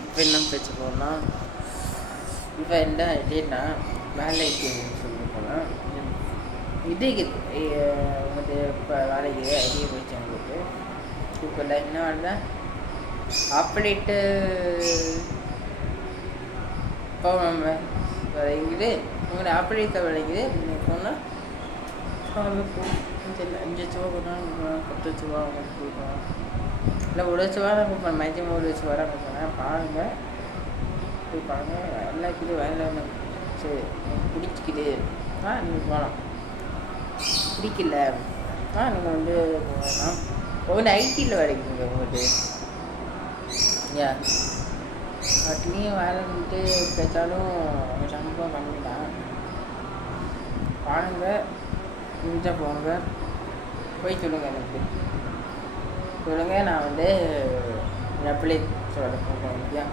இப்போ என்ன பேச போனா இப்போ என்ன இல்லைன்னா வேலைக்கு சொல்லி போனால் இதுக்கு வந்து இப்போ வேலைக்கு ஐடியா போச்சு உங்களுக்கு இப்போ என்ன வருதான் ஆப்ரேட்டு போவாம விளையுது உங்களை ஆப்ரேட்டர் விளையுது போனால் 5 ரூபா கொடுத்தா 10 ரூபா அவங்களுக்கு கொடுக்கலாம் இல்லை 1 லட்ச ரூபா தான் கொடுப்பேன் மேக்ஸிமம் 1 லட்ச ரூபா தான் கொடுப்பேன் பாருங்கள் போய் பாருங்கள் எல்லாருக்கிட்டும் வேலை சரி பிடிச்சிக்கிது நீங்கள் போகலாம் பிடிக்கல நீங்கள் வந்து போகலாம் ஒன்று ஐடியில் வேலைக்குங்க உங்களுக்கு ஏன் நீயும் வேலை வந்துட்டு பேசாலும் சம்பளம் கம்மி தான் பாருங்கள் முடிஞ்சால் போங்க போய் சொல்லுங்கள் எனக்கு சொல்லுங்கள் நான் வந்து ரெப்ளை சொல்ல போகிறேன்